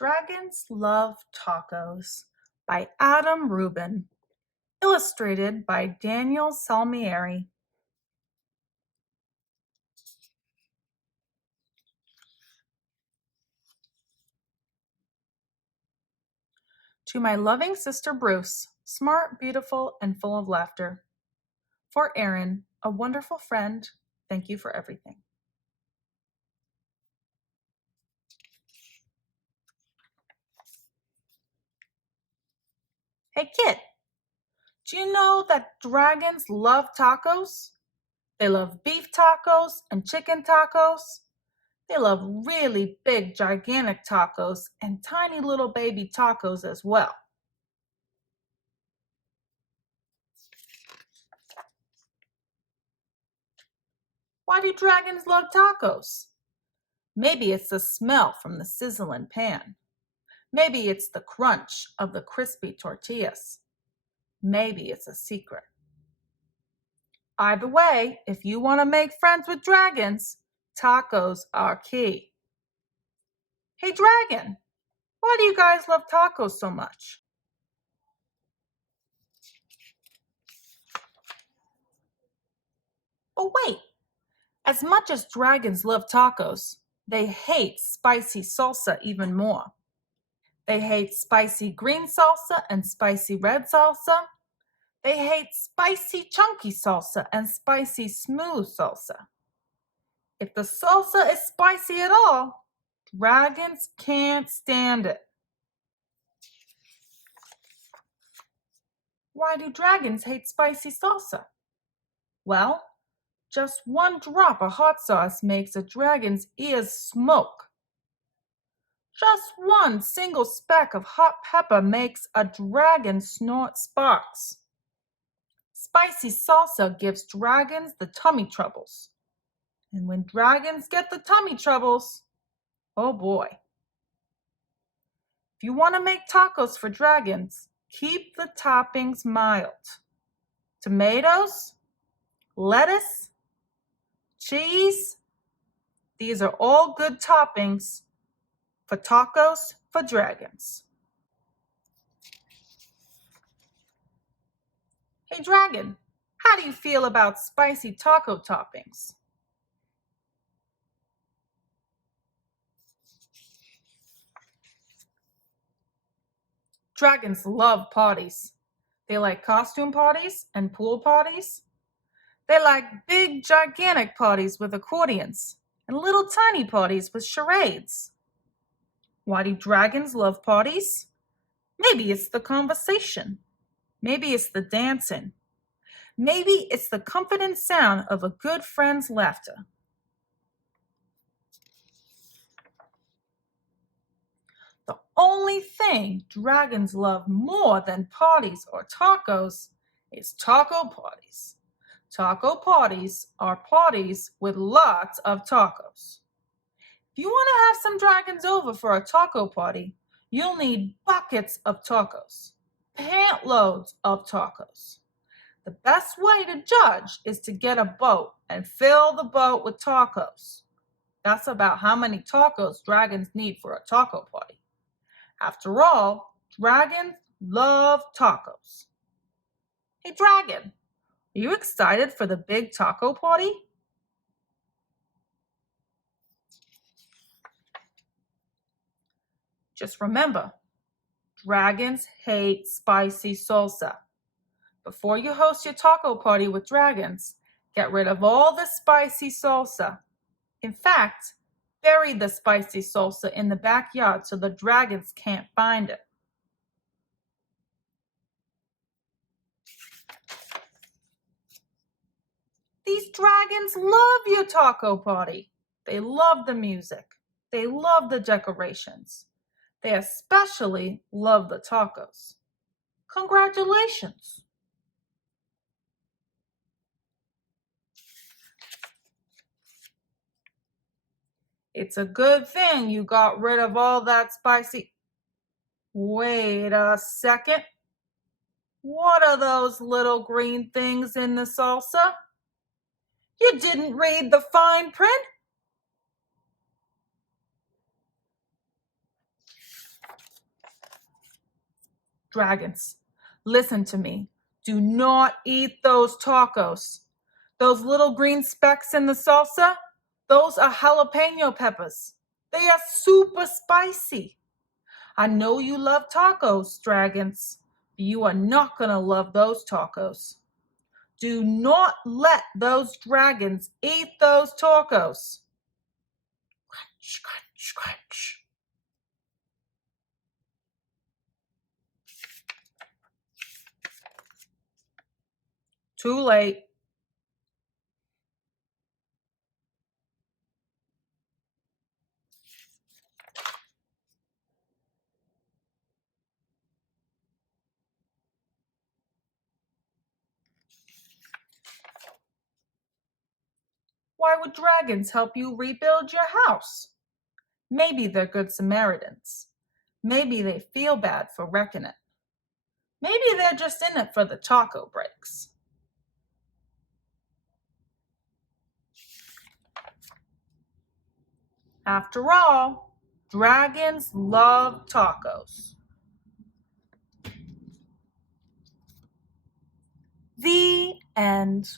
Dragons Love Tacos by Rubin, illustrated by Daniel Salmieri. To my loving sister Bruce, smart, beautiful, and full of laughter. For Erin, a wonderful friend, thank you for everything. Hey kid, do you know that dragons love tacos? They love beef tacos and chicken tacos. They love really big, gigantic tacos and tiny little baby tacos as well. Why do dragons love tacos? Maybe it's the smell from the sizzling pan. Maybe it's the crunch of the crispy tortillas. Maybe it's a secret. Either way, if you want to make friends with dragons, tacos are key. Hey dragon, why do you guys love tacos so much? Oh wait, as much as dragons love tacos, they hate spicy salsa even more. They hate spicy green salsa and spicy red salsa. They hate spicy chunky salsa and spicy smooth salsa. If the salsa is spicy at all, dragons can't stand it. Why do dragons hate spicy salsa? Well, just one drop of hot sauce makes a dragon's ears smoke. Just one single speck of hot pepper makes a dragon snort sparks. Spicy salsa gives dragons the tummy troubles. And when dragons get the tummy troubles, oh boy. If you want to make tacos for dragons, keep the toppings mild. Tomatoes, lettuce, cheese, these are all good toppings for tacos for dragons. Hey dragon, how do you feel about spicy taco toppings? Dragons love parties. They like costume parties and pool parties. They like big, gigantic parties with accordions and little tiny parties with charades. Why do dragons love parties? Maybe it's the conversation. Maybe it's the dancing. Maybe it's the comforting sound of a good friend's laughter. The only thing dragons love more than parties or tacos is taco parties. Taco parties are parties with lots of tacos. If you want to have some dragons over for a taco party, you'll need buckets of tacos, pant loads of tacos. The best way to judge is to get a boat and fill the boat with tacos. That's about how many tacos dragons need for a taco party. After all, dragons love tacos. Hey dragon, are you excited for the big taco party? Just remember, dragons hate spicy salsa. Before you host your taco party with dragons, get rid of all the spicy salsa. In fact, bury the spicy salsa in the backyard so the dragons can't find it. These dragons love your taco party. They love the music. They love the decorations. They especially love the tacos. Congratulations! It's a good thing you got rid of all that spicy. Wait a second. What are those little green things in the salsa? You didn't read the fine print? Dragons, listen to me. Do not eat those tacos. Those little green specks in the salsa, those are jalapeno peppers. They are super spicy. I know you love tacos, dragons, but you are not going to love those tacos. Do not let those dragons eat those tacos. Crunch, crunch, crunch. Too late. Why would dragons help you rebuild your house? Maybe they're good Samaritans. Maybe they feel bad for wrecking it. Maybe they're just in it for the taco breaks. After all, dragons love tacos. The end.